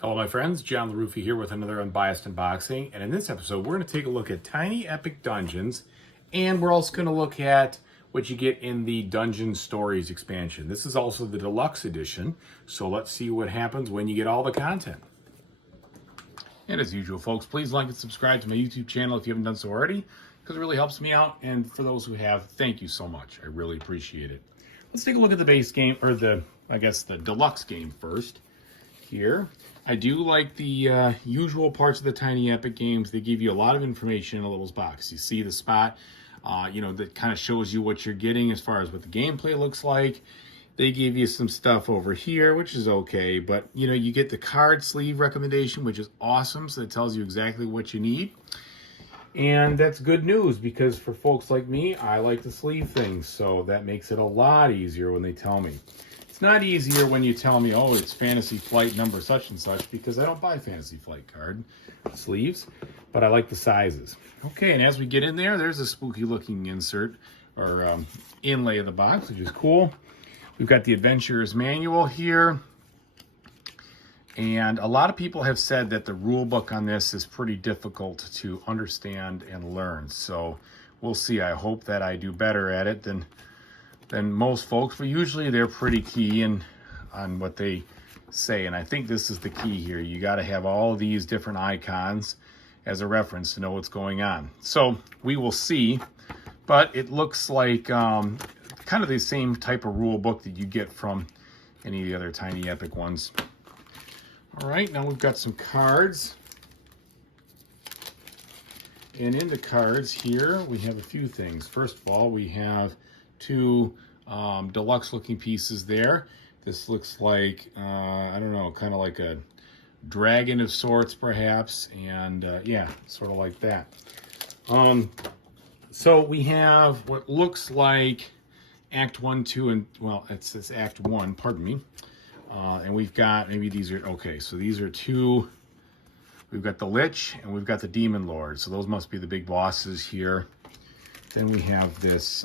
Hello my friends, John LaRuffa here with another Unbiased unboxing, and in this episode we're going to take a look at Tiny Epic Dungeons, and we're also going to look at what you get in the Dungeon Stories expansion. This is also the Deluxe edition, so let's see what happens when you get all the content. And as usual folks, please like and subscribe to my YouTube channel if you haven't done so already, because it really helps me out, and for those who have, thank you so much. I really appreciate it. Let's take a look at the base game, or the Deluxe game first. Here, I do like the usual parts of the Tiny Epic games. They give you a lot of information in a little box. You see the spot, that kind of shows you what you're getting as far as what the gameplay looks like. They give you some stuff over here, which is okay, but you get the card sleeve recommendation, which is awesome. So it tells you exactly what you need. And that's good news, because for folks like me, I like to sleeve things. So that makes it a lot easier when they tell me. It's not easier when you tell me, oh, it's Fantasy Flight number such and such, because I don't buy Fantasy Flight card sleeves, but I like the sizes. Okay, and as we get in there, there's a spooky looking insert, or inlay of the box, which is cool. We've got the Adventurer's Manual here. And a lot of people have said that the rule book on this is pretty difficult to understand and learn. So we'll see. I hope that I do better at it than most folks, but usually they're pretty key on what they say. And I think this is the key here. You got to have all of these different icons as a reference to know what's going on. So we will see, but it looks like kind of the same type of rule book that you get from any of the other Tiny Epic ones. All right, now we've got some cards. And in the cards here, we have a few things. First of all, we have two deluxe looking pieces there. This looks like, I don't know, kind of like a dragon of sorts perhaps. And yeah, sort of like that. So we have what looks like Act 1, 2, and, well, it's Act 1, pardon me. And we've got, maybe these are, okay, so these are two. We've got the Lich and we've got the Demon Lord. So those must be the big bosses here. Then we have this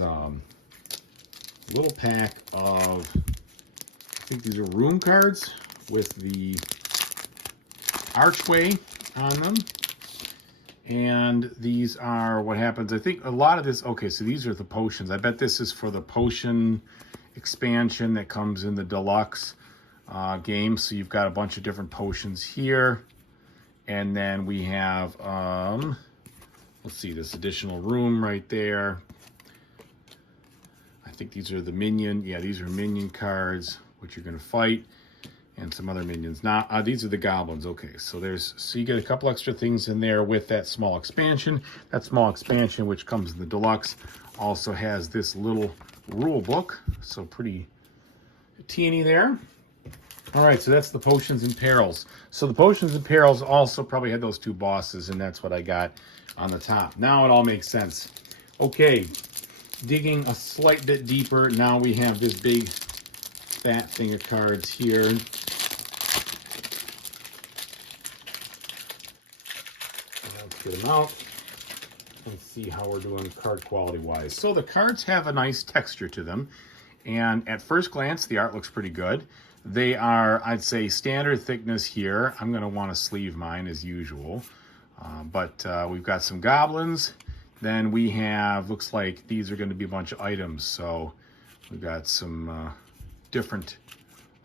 little pack of, I think these are room cards with the archway on them. And these are what happens. I think a lot of this, okay, so these are the potions. I bet this is for the potion expansion that comes in the Deluxe game. So you've got a bunch of different potions here. And then we have, let's see, this additional room right there. I think these are the minion. Yeah, these are minion cards, which you're going to fight, and some other minions. Now, these are the goblins. Okay, so you get a couple extra things in there with that small expansion. That small expansion, which comes in the Deluxe, also has this little rule book. So pretty teeny there. All right, so that's the Potions and Perils. So the Potions and Perils also probably had those two bosses, and that's what I got on the top. Now it all makes sense. Okay, digging a slight bit deeper, now we have this big fat thing of cards here. Let's get them out and see how we're doing card quality wise. So the cards have a nice texture to them, and at first glance the art looks pretty good. They are, I'd say, standard thickness here. I'm going to want to sleeve mine as usual. But we've got some goblins. Then we have, looks like these are going to be a bunch of items. So we've got some different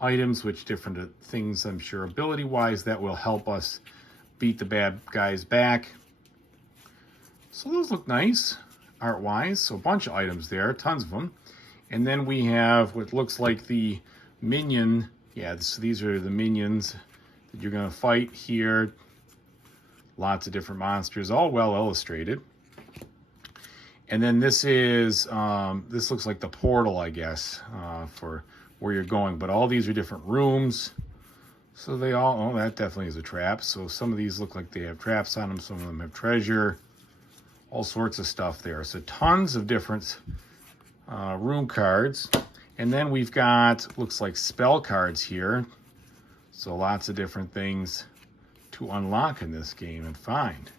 items, which different things, I'm sure, ability-wise, that will help us beat the bad guys back. So those look nice, art-wise. So a bunch of items there, tons of them. And then we have what looks like the minion. Yeah, so these are the minions that you're going to fight here. Lots of different monsters, all well illustrated. And then this is, this looks like the portal, I guess, for where you're going. But all these are different rooms. So they all, oh, that definitely is a trap. So some of these look like they have traps on them. Some of them have treasure. All sorts of stuff there. So tons of different room cards. And then we've got, looks like spell cards here. So lots of different things to unlock in this game and find,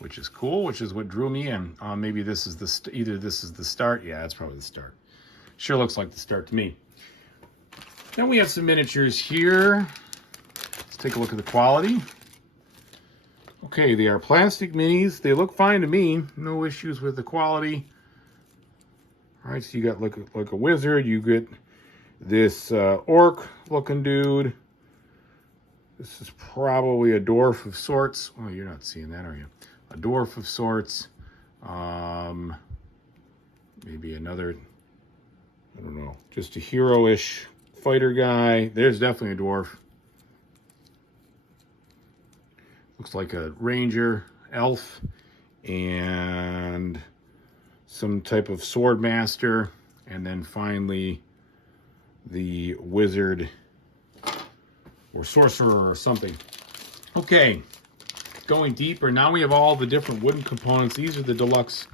which is cool, which is what drew me in. Maybe this is either this is the start. Yeah, it's probably the start. Sure looks like the start to me. Then we have some miniatures here. take a look at the quality. Okay, they are plastic minis. They look fine to me. No issues with the quality. All right, so you got like a wizard. You get this orc looking dude. This is probably a dwarf of sorts. Oh, you're not seeing that, are you? A dwarf of sorts. Maybe another, I don't know, just a hero-ish fighter guy. There's definitely a dwarf. Looks like a ranger, elf, and some type of sword master. And then finally, the wizard or sorcerer or something. Okay, going deeper. Now we have all the different wooden components. These are the deluxe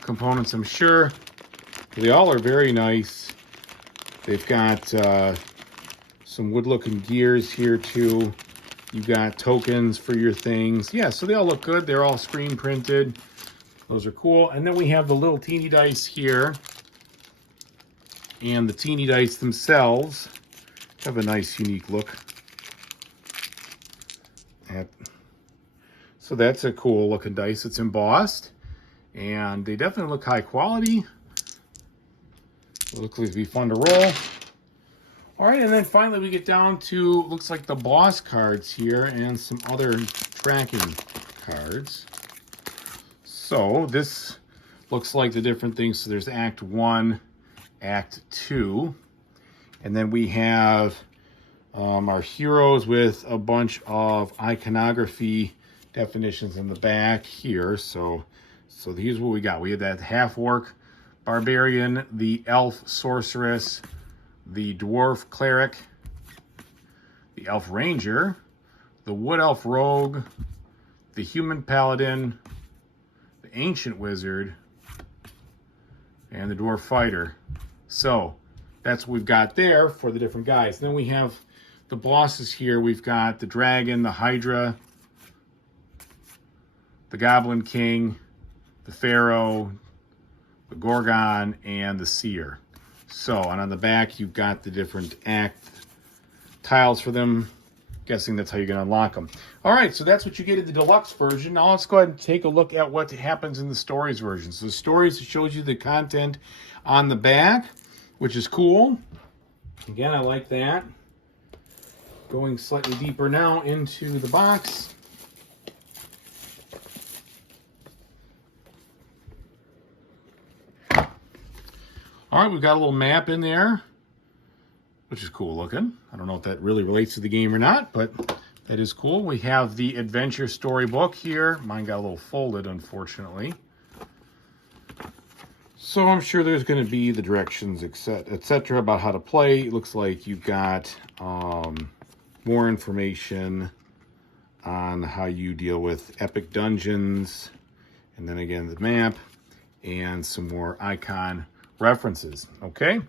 components, I'm sure. They all are very nice. They've got some wood-looking gears here too. You got tokens for your things. Yeah, so they all look good. They're all screen printed. Those are cool. And then we have the little teeny dice here. And the teeny dice themselves have a nice, unique look. So that's a cool looking dice. It's embossed. And they definitely look high quality. Looks like to be fun to roll. All right, and then finally we get down to, looks like the boss cards here and some other tracking cards. So this looks like the different things. So there's Act 1, Act 2. And then we have our heroes with a bunch of iconography definitions in the back here. So here's what we got. We have that half-orc barbarian, the elf sorceress, the dwarf cleric, the elf ranger, the wood elf rogue, the human paladin, the ancient wizard, and the dwarf fighter. So that's what we've got there for the different guys. Then we have the bosses here. We've got the dragon, the hydra, the goblin king, the pharaoh, the gorgon, and the seer. So, and on the back, you've got the different act tiles for them. Guessing that's how you're going to unlock them. All right, so that's what you get in the deluxe version. Now let's go ahead and take a look at what happens in the stories version. So the stories shows you the content on the back, which is cool. Again, I like that. Going slightly deeper now into the box. All right, we've got a little map in there, which is cool looking. I don't know if that really relates to the game or not, but that is cool. We have the adventure storybook here. Mine got a little folded, unfortunately. So I'm sure there's going to be the directions, etc., about how to play. It looks like you've got more information on how you deal with epic dungeons, and then again the map, and some more icon references. Okay,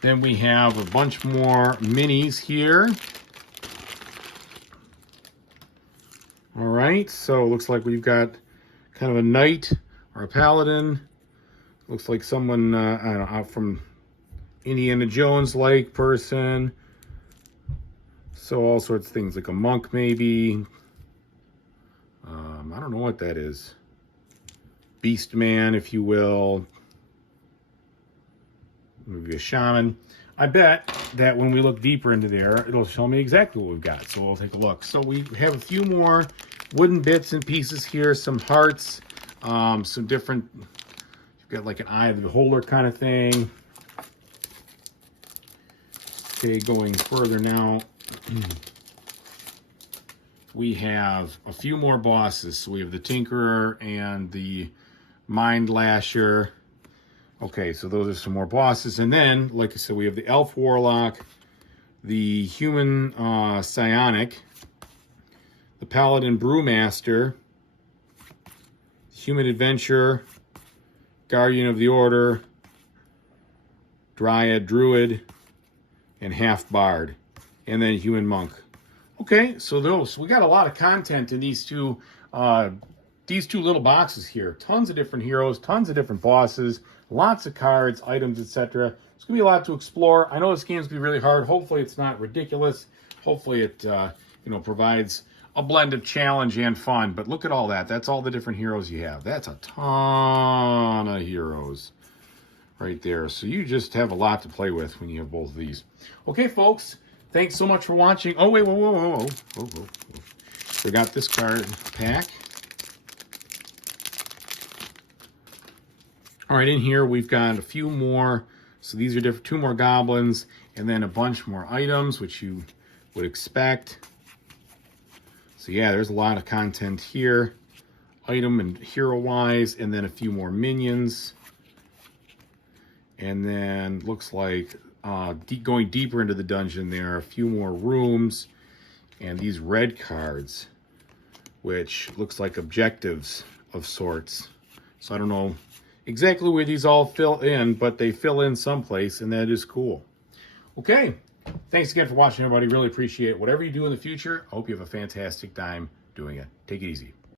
then we have a bunch more minis here. All right, so it looks like we've got kind of a knight or a paladin. Looks like someone I don't know, out from Indiana Jones like person. So all sorts of things, like a monk maybe. I don't know what that is. Beast man, if you will. Maybe a shaman. I bet that when we look deeper into there, it'll show me exactly what we've got. So we'll take a look. So we have a few more wooden bits and pieces here, some hearts, some different, you've got like an eye of the beholder kind of thing. Okay, going further now, we have a few more bosses. So we have the Tinkerer and the Mind Lasher. Okay, so those are some more bosses. And then, like I said, we have the Elf Warlock, the Human Psionic, the Paladin Brewmaster, Human Adventurer, Guardian of the Order, Dryad Druid, and Half Bard, and then Human Monk. Okay, so we got a lot of content in these two little boxes here. Tons of different heroes, tons of different bosses, lots of cards, items, etc. It's going to be a lot to explore. I know this game's going to be really hard. Hopefully it's not ridiculous. Hopefully it you know, provides a blend of challenge and fun. But look at all that. That's all the different heroes you have. That's a ton of heroes right there. So you just have a lot to play with when you have both of these. Okay, folks, thanks so much for watching. Oh, wait, whoa. Forgot this card pack. All right, in here we've got a few more. So these are different, 2 more goblins, and then a bunch more items, which you would expect. So yeah, there's a lot of content here, item and hero-wise, and then a few more minions. And then looks like going deeper into the dungeon, there are a few more rooms, and these red cards, which looks like objectives of sorts. So I don't know exactly where these all fill in, but they fill in someplace, and that is cool. Okay, thanks again for watching, everybody. Really appreciate it. Whatever you do in the future, I hope you have a fantastic time doing it. Take it easy.